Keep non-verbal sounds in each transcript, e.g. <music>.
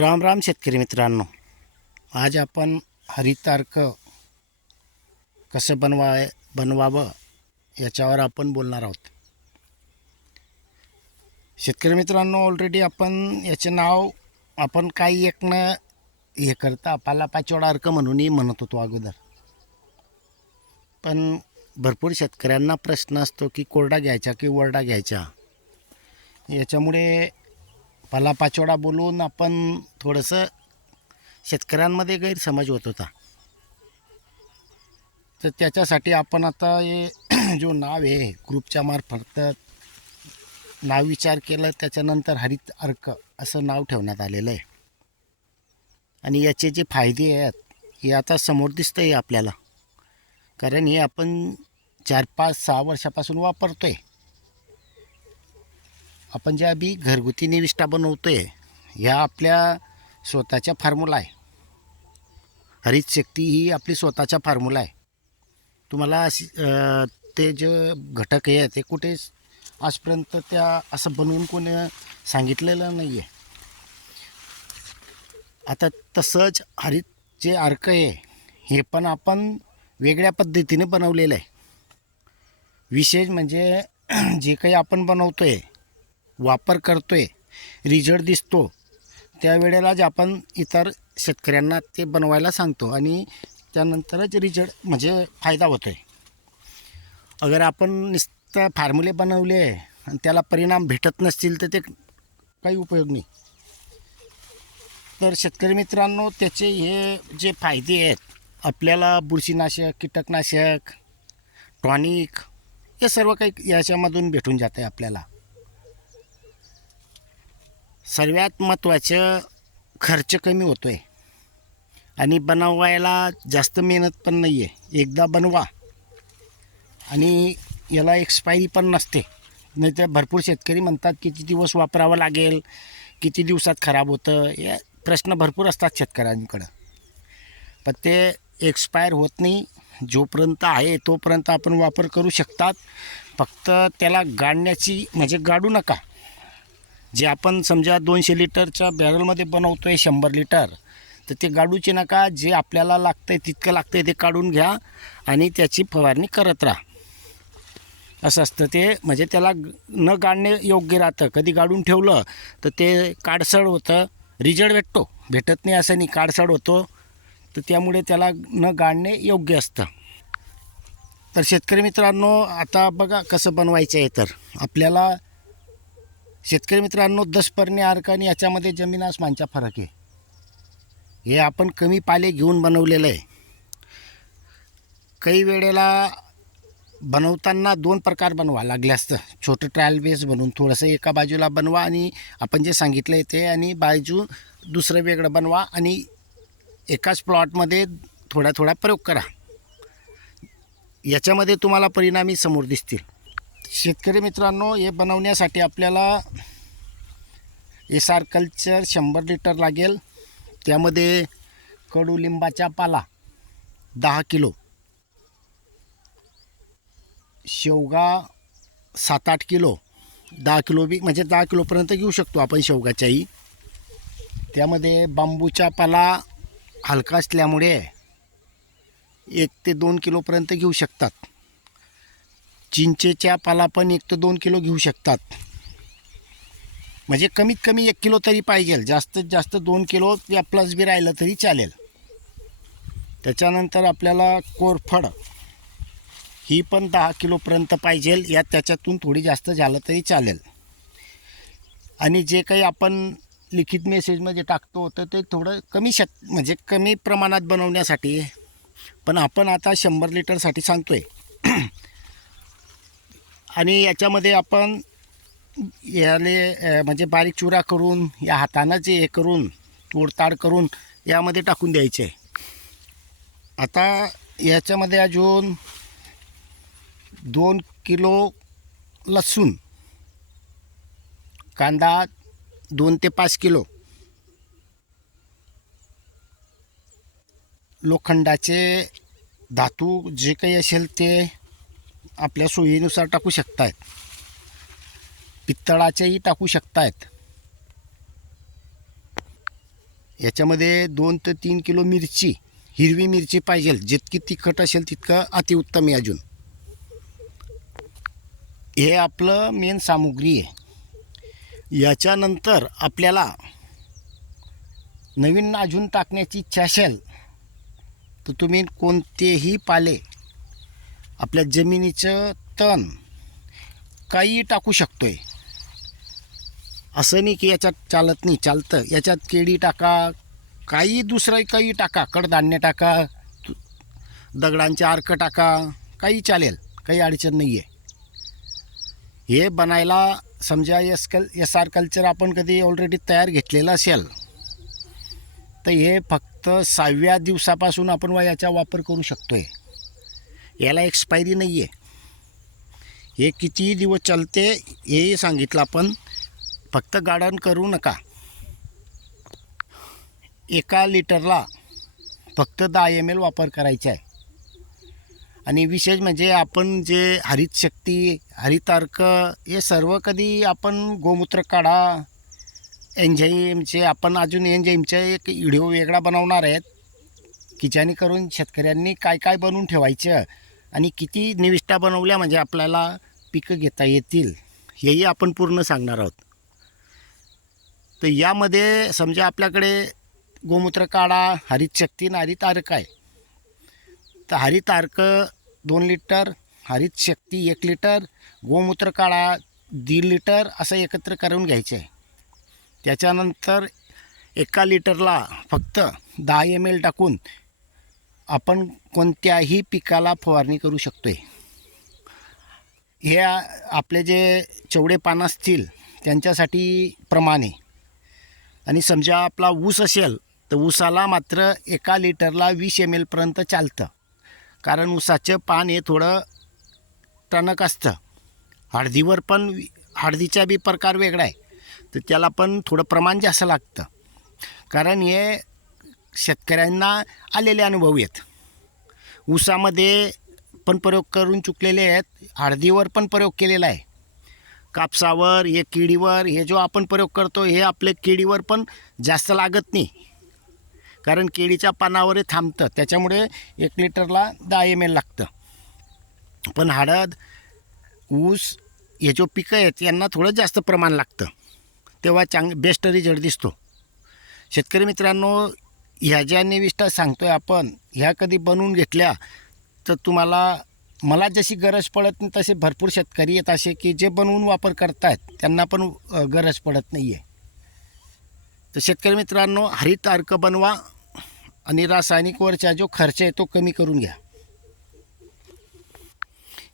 राम राम शेतकरी मित्रांनो. आज आपण हरितार्क कसं बनवाय बनवावं याच्यावर आपण बोलणार आहोत. शेतकरी मित्रांनो ऑलरेडी आपण याचे नाव आपण काही एकनं हे करता पाला पाचोडा अर्क म्हणूनही म्हणत होतो अगोदर. पण भरपूर शेतकऱ्यांना प्रश्न असतो की कोरडा घ्यायचा की वरडा घ्यायचा? याच्यामुळे पालापाचोडा बोलून आपण थोडंसं शेतकऱ्यांमध्ये गैरसमज होत होता. तर त्याच्यासाठी आपण आता हे <clears throat> जो नाव आहे ग्रुपच्या मार्फत नाव विचार केलं त्याच्यानंतर हरित अर्क असं नाव ठेवण्यात आलेलं आहे. आणि याचे जे फायदे आहेत हे आता समोर दिसतं आहे आपल्याला. कारण हे आपण चार पाच सहा वर्षापासून वापरतो आहे आपण ज्या बी घरगुती निविष्ठा बनवतो आहे ह्या आपल्या स्वतःच्या फॉर्म्युला आहे. हरित शक्ती ही आपली स्वतःचा फॉर्म्युला आहे. तुम्हाला अशी ते जे घटक आहे ते कुठे आजपर्यंत त्या असं बनवून कोणी सांगितलेलं नाही आहे आता तसंच हरित जे अर्क आहे हे पण आपण वेगळ्या पद्धतीने बनवलेलं आहे. विशेष म्हणजे जे काही आपण बनवतो आहे वापर करतो आहे रिझल्ट दिसतो त्यावेळेलाच आपण इतर शेतकऱ्यांना ते बनवायला सांगतो आणि त्यानंतरच रिझल्ट म्हणजे फायदा होतो आहे अगर आपण नुसतं फॉर्म्युले बनवले आणि त्याला परिणाम भेटत नसतील तर ते काही उपयोग नाही. तर शेतकरी मित्रांनो त्याचे हे जे फायदे आहेत आपल्याला बुरशीनाशक कीटकनाशक टॉनिक हे सर्व काही याच्यामधून भेटून जातं आहे आपल्याला. सर्वात महत्त्वाचं खर्च कमी होतो आहे आणि बनवायला जास्त मेहनत पण नाही आहे एकदा बनवा. आणि याला एक्सपायरी पण नसते. नाही तर भरपूर शेतकरी म्हणतात किती दिवस वापरावं लागेल? किती दिवसात खराब होतं? हे प्रश्न भरपूर असतात शेतकऱ्यांकडं. पण ते एक्सपायर होत नाही. जोपर्यंत आहे तोपर्यंत आपण वापर करू शकतात. फक्त त्याला गाडण्याची म्हणजे गाडू नका. जे आपण समजा दोनशे लिटरच्या बॅरलमध्ये बनवतो आहे शंभर लिटर तर ते गाडूचे नका जे आपल्याला लागतं आहे तितकं लागतं आहे ते काढून घ्या आणि त्याची फवारणी करत राहा. असं असतं ते. म्हणजे त्याला न गाडणे योग्य राहतं. कधी गाडून ठेवलं तर ते काडसड होतं. रिजल्ट भेटतो. भेटत नाही असं नाही. काडसड होतो. तर त्यामुळे त्याला न गाडणे योग्य असतं. तर शेतकरी मित्रांनो आता बघा कसं बनवायचं आहे तर. आपल्याला शेतकरी मित्रांनो दसपर्णी अर्क आणि याच्यामध्ये जमीन आसमानचा फरक आहे. हे आपण कमी पाले घेऊन बनवलेलं आहे. काही वेळेला बनवताना दोन प्रकार बनवा लागले असतं. छोटं ट्रायल बेस बनवून थोडंसं एका बाजूला बनवा आणि आपण जे सांगितलं आहे ते आणि बाजू दुसरं वेगळं बनवा आणि एकाच प्लॉटमध्ये थोडा थोडा प्रयोग करा. याच्यामध्ये तुम्हाला परिणामी समोर दिसतील. शेतकरी मित्रांनो हे बनवण्यासाठी आपल्याला एस आर कल्चर शंभर लिटर लागेल. त्यामध्ये कडुलिंबाचा पाला दहा किलो. शेवगा सात आठ किलो. दहा किलो बी म्हणजे दहा किलोपर्यंत घेऊ शकतो आपण शेवगाच्याही. त्यामध्ये बांबूचा पाला हलका असल्यामुळे एक ते दोन किलोपर्यंत घेऊ शकतात. चिंचेच्या पाला पण एक ते दोन किलो घेऊ शकतात. म्हणजे कमीत कमी एक किलो तरी पाहिजे जास्तीत जास्त दोन किलो या प्लस बी राहिलं तरी चालेल. त्याच्यानंतर आपल्याला कोरफड ही पण दहा किलोपर्यंत पाहिजे या त्याच्यातून थोडी जास्त झालं तरी चालेल. आणि जे काही आपण लिखित मेसेजमध्ये टाकतो तर ते थोडं कमी शक म्हणजे कमी प्रमाणात बनवण्यासाठी. आहे. पण आपण आता शंभर लिटरसाठी सांगतो आहे आणि याच्यामध्ये आपण याले म्हणजे बारीक चुरा करून या हातानं जे हे करून तोडताड करून यामध्ये टाकून द्यायचे. आहे आता याच्यामध्ये अजून दोन किलो लसूण कांदा दोन ते पाच किलो. लोखंडाचे धातू जे काही असेल ते आपल्या सोयीनुसार टाकू शकतायत. पित्तळाच्याही टाकू शकतायत. याच्यामध्ये दोन ते तीन किलो मिरची हिरवी मिरची पाहिजे. जितकी तिखट असेल तितकं अतिउत्तम आहे अजून. हे आपलं मेन सामुग्री आहे. याच्यानंतर आपल्याला नवीन अजून टाकण्याची इच्छा असेल तर तुम्ही कोणतेही पाले आपल्या जमिनीचं तण काही टाकू शकतो आहे असं नाही की याच्यात चालत नाही चालतं. याच्यात केळी टाका काही दुसरं काही टाका. कडधान्य टाका दगडांचे अर्क टाका काही चालेल काही अडचण नाही आहे हे बनायला समजा एस कल एस आर कल्चर आपण कधी ऑलरेडी तयार घेतलेलं असेल तर हे फक्त सहाव्या दिवसापासून आपण याचा वापर करू शकतो आहे याला एक्सपायरी नाही आहे हे किती दिवस चालते हेही सांगितलं आपण. फक्त गार्डन करू नका. एका लिटरला फक्त दहा एम एल वापर करायचा आहे. आणि विशेष म्हणजे आपण जे हरित शक्ती हरितार्क हे सर्व कधी आपण गोमूत्र काढा एन्झाईमचे आपण अजून एन्झाईमचे एक व्हिडिओ वेगळा बनवणार आहेत. की ज्याने करून शेतकऱ्यांनी काय काय बनवून ठेवायचं. आणि किती निविष्ठा बनवल्या म्हणजे आपल्याला पिकं घेता येतील हेही आपण पूर्ण सांगणार आहोत. तर यामध्ये समजा आपल्याकडे गोमूत्र काढा हरित शक्ती आणि हरित अर्क आहे. तर हरित अर्क दोन लिटर हरित शक्ती एक लिटर गोमूत्र काढा दीड लिटर असं एकत्र करून घ्यायचं. आहे त्याच्यानंतर एका लिटरला फक्त दहा एम एल टाकून आपण कोणत्याही पिकाला फवारणी करू शकतो आहे हे आपले जे चवडे पानं असतील त्यांच्यासाठी प्रमाणे आणि समजा आपला ऊस असेल तर ऊसाला मात्र एका लिटरला वीस एम एलपर्यंत चालतं. कारण ऊसाचं पान हे थोडं टणक असतं. हळदीवर पण हळदीचा बी प्रकार वेगळा आहे. तर त्याला पण थोडं प्रमाण जास्त लागतं. कारण हे शेतकऱ्यांना आलेले अनुभव आहेत. ऊसामध्ये पण प्रयोग करून चुकलेले आहेत हळदीवर पण प्रयोग केलेला आहे. कापसावर हे किडीवर हे जो आपण प्रयोग करतो हे आपले किडीवर पण जास्त लागत नाही. कारण केळीच्या पानावरही थांबतं त्याच्यामुळे एक लिटरला दहा एम एल लागतं. पण हळद ऊस हे जो पिकं आहेत यांना थोडं जास्त प्रमाण लागतं. तेव्हा चांग बेस्ट रिझल्ट दिसतो. शेतकरी मित्रांनो ह्या ज्या निविष्ठा सांगतो आहे आपण ह्या कधी बनवून घेतल्या तर तुम्हाला मला जशी गरज पडत नाही तसे भरपूर शेतकरी आहेत असे की जे बनवून वापर करतायत त्यांना पण गरज पडत नाही आहे तर शेतकरी मित्रांनो हरित अर्क बनवा आणि रासायनिकवरचा जो खर्च आहे तो कमी करून घ्या.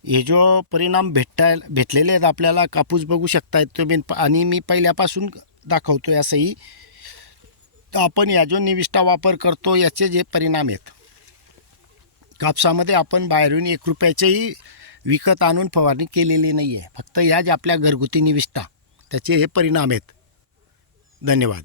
हे जो परिणाम भेटाय भेटलेले आहेत आपल्याला कापूस बघू शकतायत तुम्ही आणि मी पहिल्यापासून दाखवतो आहे असंही आपण या जो निविष्ठा वापर करतो याचे जे परिणाम आहेत. कापसामध्ये आपण बाहेरून एक रुपयाचेही विकत आणून फवारणी केलेली नाही आहे फक्त ह्या ज्या आपल्या घरगुती निविष्ठा त्याचे हे परिणाम आहेत. धन्यवाद.